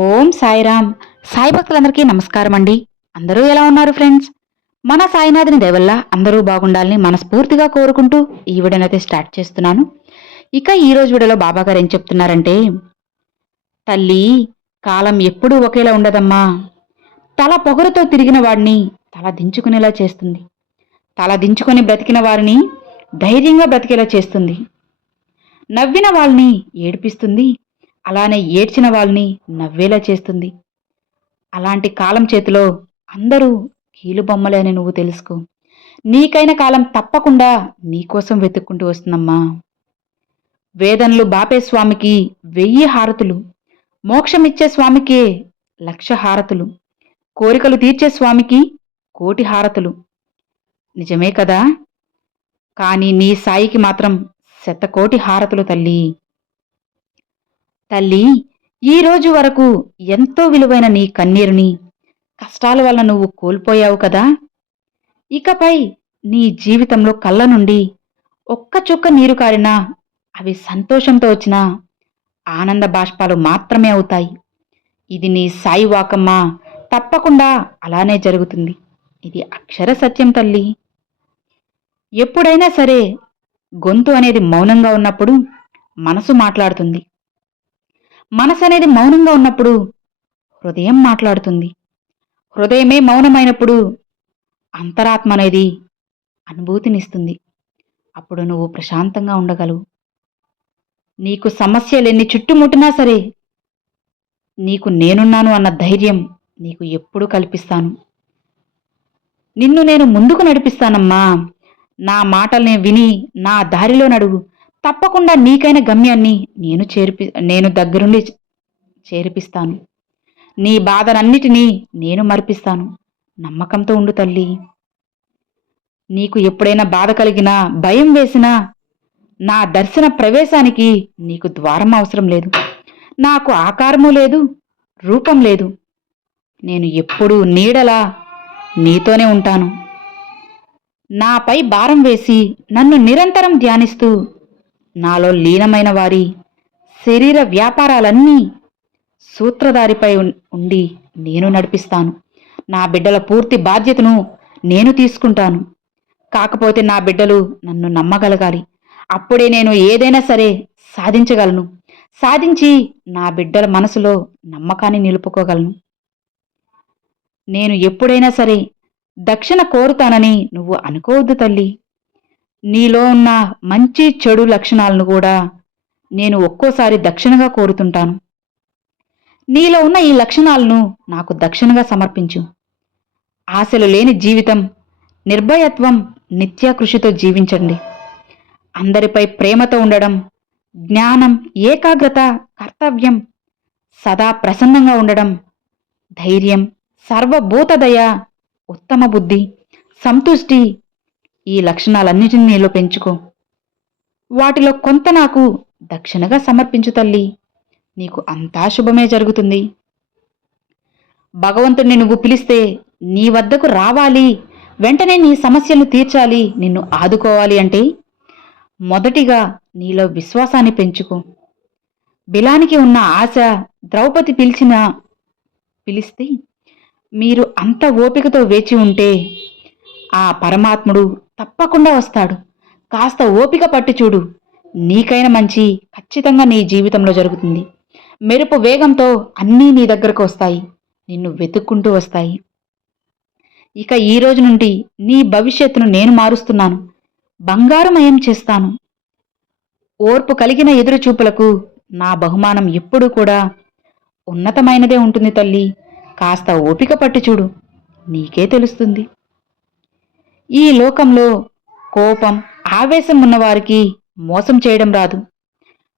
ఓం సాయిరామ్. సాయి భక్తులందరికీ నమస్కారం అండి. అందరూ ఎలా ఉన్నారు ఫ్రెండ్స్? మన సాయినాథుని దయవల్ల అందరూ బాగుండాలని మనస్ఫూర్తిగా కోరుకుంటూ ఈ వీడియోనైతే స్టార్ట్ చేస్తున్నాను. ఇక ఈరోజు వీడియోలో బాబా గారు ఏం చెప్తున్నారంటే తల్లి కాలం ఎప్పుడూ ఒకేలా ఉండదమ్మా. తల పొగరుతో తిరిగిన వాడిని తల దించుకునేలా చేస్తుంది. తల దించుకొని బ్రతికిన వారిని ధైర్యంగా బ్రతికేలా చేస్తుంది. నవ్విన వాళ్ళని ఏడిపిస్తుంది. అలానే ఏడ్చిన వాళ్ళని నవ్వేలా చేస్తుంది. అలాంటి కాలం చేతిలో అందరూ కీలుబొమ్మలే అని నువ్వు తెలుసుకో. నీకైన కాలం తప్పకుండా నీకోసం వెతుక్కుంటూ వస్తుందమ్మా. వేదనలు బాపే స్వామికి వెయ్యి హారతులు. మోక్షమిచ్చే స్వామికి లక్ష హారతులు. కోరికలు తీర్చే స్వామికి కోటి హారతులు. నిజమే కదా? కానీ నీ సాయికి మాత్రం శతకోటి హారతులు తల్లి. తల్లి ఈ రోజు వరకు ఎంతో విలువైన నీ కన్నీరుని కష్టాల వల్ల నువ్వు కోల్పోయావు కదా? ఇకపై నీ జీవితంలో కళ్ళ నుండి ఒక్క చుక్క నీరు కారినా అవి సంతోషంతో వచ్చిన ఆనంద బాష్పాలు మాత్రమే అవుతాయి. ఇది నీ సాయి వాకమ్మా తప్పకుండా అలానే జరుగుతుంది. ఇది అక్షర సత్యం తల్లి. ఎప్పుడైనా సరే గొంతు అనేది మౌనంగా ఉన్నప్పుడు మనసు మాట్లాడుతుంది. మనసు అనేది మౌనంగా ఉన్నప్పుడు హృదయం మాట్లాడుతుంది. హృదయమే మౌనమైనప్పుడు అంతరాత్మ అనేది అనుభూతినిస్తుంది. అప్పుడు నువ్వు ప్రశాంతంగా ఉండగలవు. నీకు సమస్యలు ఎన్ని చుట్టుముట్టినా సరే నీకు నేనున్నాను అన్న ధైర్యం నీకు ఎప్పుడూ కల్పిస్తాను. నిన్ను నేను ముందుకు నడిపిస్తానమ్మా. నా మాటల్ని విని నా దారిలో నడుగు తప్పకుండా నీకైన గమ్యాన్ని నేను చేర్పి నేను దగ్గరుండి చేర్పిస్తాను. నీ బాధనన్నిటినీ నేను మర్పిస్తాను. నమ్మకంతో ఉండు తల్లి. నీకు ఎప్పుడైనా బాధ కలిగినా భయం వేసినా నా దర్శన ప్రవేశానికి నీకు ద్వారం అవసరం లేదు. నాకు ఆకారము లేదు రూపం లేదు. నేను ఎప్పుడూ నీడలా నీతోనే ఉంటాను. నాపై భారం వేసి నన్ను నిరంతరం ధ్యానిస్తూ నాలో లీనమైన వారి శరీర వ్యాపారాలన్నీ సూత్రధారిపై ఉండి నేను నడిపిస్తాను. నా బిడ్డల పూర్తి బాధ్యతను నేను తీసుకుంటాను. కాకపోతే నా బిడ్డలు నన్ను నమ్మగలగాలి. అప్పుడే నేను ఏదైనా సరే సాధించగలను. సాధించి నా బిడ్డల మనసులో నమ్మకాన్ని నిలుపుకోగలను. నేను ఎప్పుడైనా సరే దక్షిణ కోరుతానని నువ్వు అనుకోవద్దు తల్లి. నీలో ఉన్న మంచి చెడు లక్షణాలను కూడా నేను ఒక్కోసారి దక్షిణగా కోరుతుంటాను. నీలో ఉన్న ఈ లక్షణాలను నాకు దక్షిణగా సమర్పించు. ఆశలు లేని జీవితం నిర్భయత్వం నిత్య కృషితో జీవించండి. అందరిపై ప్రేమతో ఉండడం జ్ఞానం ఏకాగ్రత కర్తవ్యం సదా ప్రసన్నంగా ఉండడం ధైర్యం సర్వభూతదయ ఉత్తమ బుద్ధి సంతుష్టి ఈ లక్షణాలన్నిటిని నీలో పెంచుకో. వాటిలో కొంత నాకు దక్షిణగా సమర్పించు తల్లి. నీకు అంతా శుభమే జరుగుతుంది. భగవంతుడిని నువ్వు పిలిస్తే నీ వద్దకు రావాలి. వెంటనే నీ సమస్యలు తీర్చాలి. నిన్ను ఆదుకోవాలి అంటే మొదటిగా నీలో విశ్వాసాన్ని పెంచుకో. బిలానికి ఉన్న ఆశ ద్రౌపది పిలిచిన పిలిస్తే మీరు అంత ఓపికతో వేచి ఉంటే ఆ పరమాత్ముడు తప్పకుండా వస్తాడు. కాస్త ఓపిక పట్టి చూడు. నీకైన మంచి ఖచ్చితంగా నీ జీవితంలో జరుగుతుంది. మెరుపు వేగంతో అన్నీ నీ దగ్గరకు వస్తాయి. నిన్ను వెతుక్కుంటూ వస్తాయి. ఇక ఈ రోజు నుండి నీ భవిష్యత్తును నేను మారుస్తున్నాను. బంగారమయం చేస్తాను. ఓర్పు కలిగిన ఎదురుచూపులకు నా బహుమానం ఎప్పుడూ కూడా ఉన్నతమైనదే ఉంటుంది తల్లి. కాస్త ఓపిక పట్టి చూడు. నీకే తెలుస్తుంది. ఈ లోకంలో కోపం ఆవేశం ఉన్నవారికి మోసం చేయడం రాదు.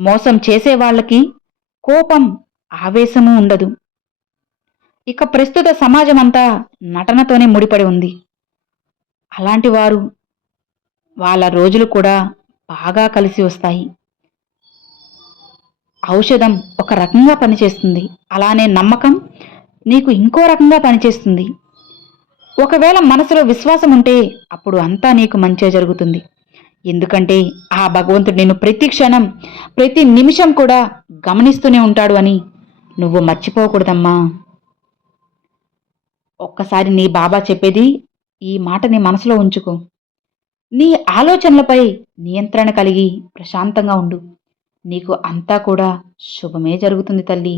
మోసం చేసే వాళ్ళకి కోపం ఆవేశము ఉండదు. ఇక ప్రస్తుత సమాజం అంతా నటనతోనే ముడిపడి ఉంది. అలాంటి వారు వాళ్ళ రోజులు కూడా బాగా కలిసి వస్తాయి. ఔషధం ఒక రకంగా పనిచేస్తుంది. అలానే నమ్మకం నీకు ఇంకో రకంగా పనిచేస్తుంది. ఒకవేళ మనసులో విశ్వాసం ఉంటే అప్పుడు అంతా నీకు మంచే జరుగుతుంది. ఎందుకంటే ఆ భగవంతుడు నిన్ను ప్రతి క్షణం ప్రతి నిమిషం కూడా గమనిస్తూనే ఉంటాడు అని నువ్వు మర్చిపోకూడదమ్మా. ఒక్కసారి నీ బాబా చెప్పేది ఈ మాటని మనసులో ఉంచుకో. నీ ఆలోచనలపై నియంత్రణ కలిగి ప్రశాంతంగా ఉండు. నీకు అంతా కూడా శుభమే జరుగుతుంది తల్లి.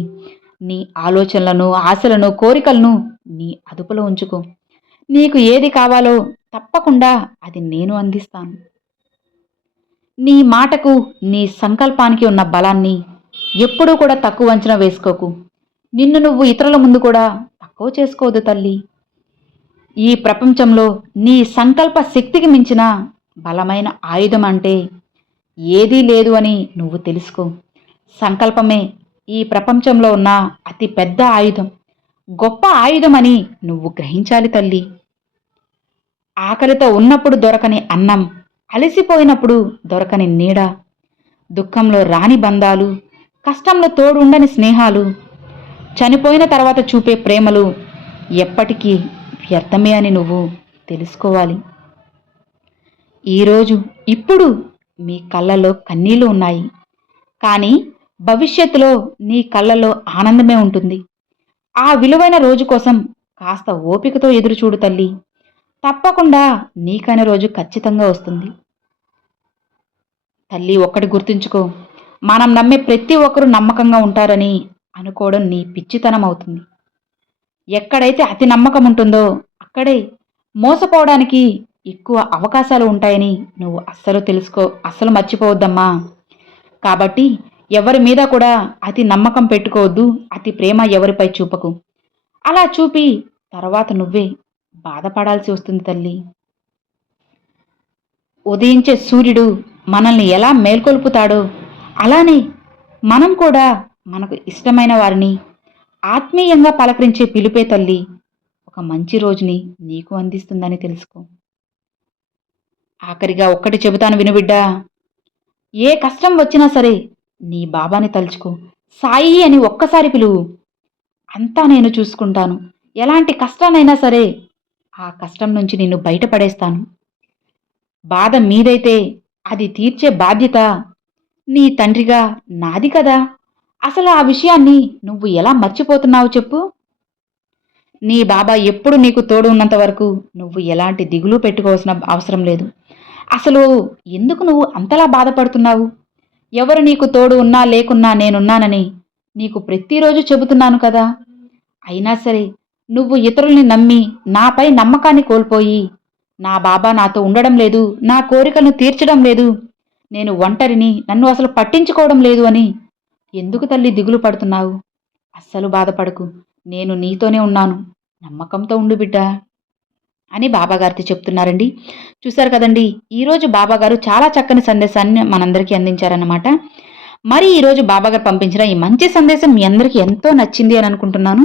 నీ ఆలోచనలను ఆశలను కోరికలను నీ అదుపులో ఉంచుకో. నీకు ఏది కావాలో తప్పకుండా అది నేను అందిస్తాను. నీ మాటకు నీ సంకల్పానికి ఉన్న బలాన్ని ఎప్పుడూ కూడా తక్కువ అంచనా వేసుకోకు. నిన్ను నువ్వు ఇతరుల ముందు కూడా తక్కువ చేసుకోదు తల్లి. ఈ ప్రపంచంలో నీ సంకల్ప శక్తికి మించిన బలమైన ఆయుధం అంటే ఏదీ లేదు అని నువ్వు తెలుసుకో. సంకల్పమే ఈ ప్రపంచంలో ఉన్న అతి పెద్ద ఆయుధం. గొప్ప ఆయుధం అని నువ్వు గ్రహించాలి తల్లి. ఆకలితో ఉన్నప్పుడు దొరకని అన్నం అలసిపోయినప్పుడు దొరకని నీడ దుఃఖంలో రాని బంధాలు కష్టంలో తోడుండని స్నేహాలు చనిపోయిన తర్వాత చూపే ప్రేమలు ఎప్పటికీ వ్యర్థమే అని నువ్వు తెలుసుకోవాలి. ఈరోజు ఇప్పుడు మీ కళ్ళలో కన్నీళ్ళు ఉన్నాయి. కానీ భవిష్యత్తులో నీ కళ్ళలో ఆనందమే ఉంటుంది. ఆ విలువైన రోజు కోసం కాస్త ఓపికతో ఎదురుచూడు తల్లి. తప్పకుండా నీకైన రోజు ఖచ్చితంగా వస్తుంది. తల్లి ఒక్కటి గుర్తుంచుకో మనం నమ్మే ప్రతి ఒక్కరూ నమ్మకంగా ఉంటారని అనుకోవడం నీ పిచ్చితనం అవుతుంది. ఎక్కడైతే అతి నమ్మకం ఉంటుందో అక్కడే మోసపోవడానికి ఎక్కువ అవకాశాలు ఉంటాయని నువ్వు అస్సలు తెలుసుకో అస్సలు మర్చిపోవద్దమ్మా. కాబట్టి ఎవరి మీద కూడా అతి నమ్మకం పెట్టుకోవద్దు అతి ప్రేమ ఎవరిపై చూపకు. అలా చూపి తర్వాత నువ్వే బాధపడాల్సి వస్తుంది తల్లి. ఉదయించే సూర్యుడు మనల్ని ఎలా మేల్కొల్పుతాడో అలానే మనం కూడా మనకు ఇష్టమైన వారిని ఆత్మీయంగా పలకరించే పిలుపే తల్లి ఒక మంచి రోజుని నీకు అందిస్తుందని తెలుసుకో. ఆఖరిగా ఒక్కటి చెబుతాను వినుబిడ్డా ఏ కష్టం వచ్చినా సరే నీ బాబాని తలుచుకో. సాయి అని ఒక్కసారి పిలువు. అంతా నేను చూసుకుంటాను. ఎలాంటి కష్టానైనా సరే ఆ కష్టం నుంచి నిన్ను బయటపడేస్తాను. బాధ మీదైతే అది తీర్చే బాధ్యత నీ తండ్రిగా నాది కదా. అసలు ఆ విషయాన్ని నువ్వు ఎలా మర్చిపోతున్నావు చెప్పు. నీ బాబా ఎప్పుడు నీకు తోడు ఉన్నంత వరకు నువ్వు ఎలాంటి దిగులు పెట్టుకోవాల్సిన అవసరం లేదు. అసలు ఎందుకు నువ్వు అంతలా బాధపడుతున్నావు? ఎవరు నీకు తోడు ఉన్నా లేకున్నా నేనున్నానని నీకు ప్రతిరోజు చెబుతున్నాను కదా. అయినా సరే నువ్వు ఇతరుల్ని నమ్మి నాపై నమ్మకాన్ని కోల్పోయి నా బాబా నాతో ఉండడం లేదు నా కోరికలను తీర్చడం లేదు నేను ఒంటరిని నన్ను అసలు పట్టించుకోవడం లేదు అని ఎందుకు తల్లి దిగులు పడుతున్నావు? అస్సలు బాధపడకు నేను నీతోనే ఉన్నాను నమ్మకంతో ఉండు బిడ్డా అని బాబాగారితో చెప్తున్నారండి. చూశారు కదండి ఈరోజు బాబాగారు చాలా చక్కని సందేశాన్ని మనందరికీ అందించారన్నమాట. మరి ఈరోజు బాబాగారు పంపించిన ఈ మంచి సందేశం మీ అందరికీ ఎంతో నచ్చింది అని అనుకుంటున్నాను.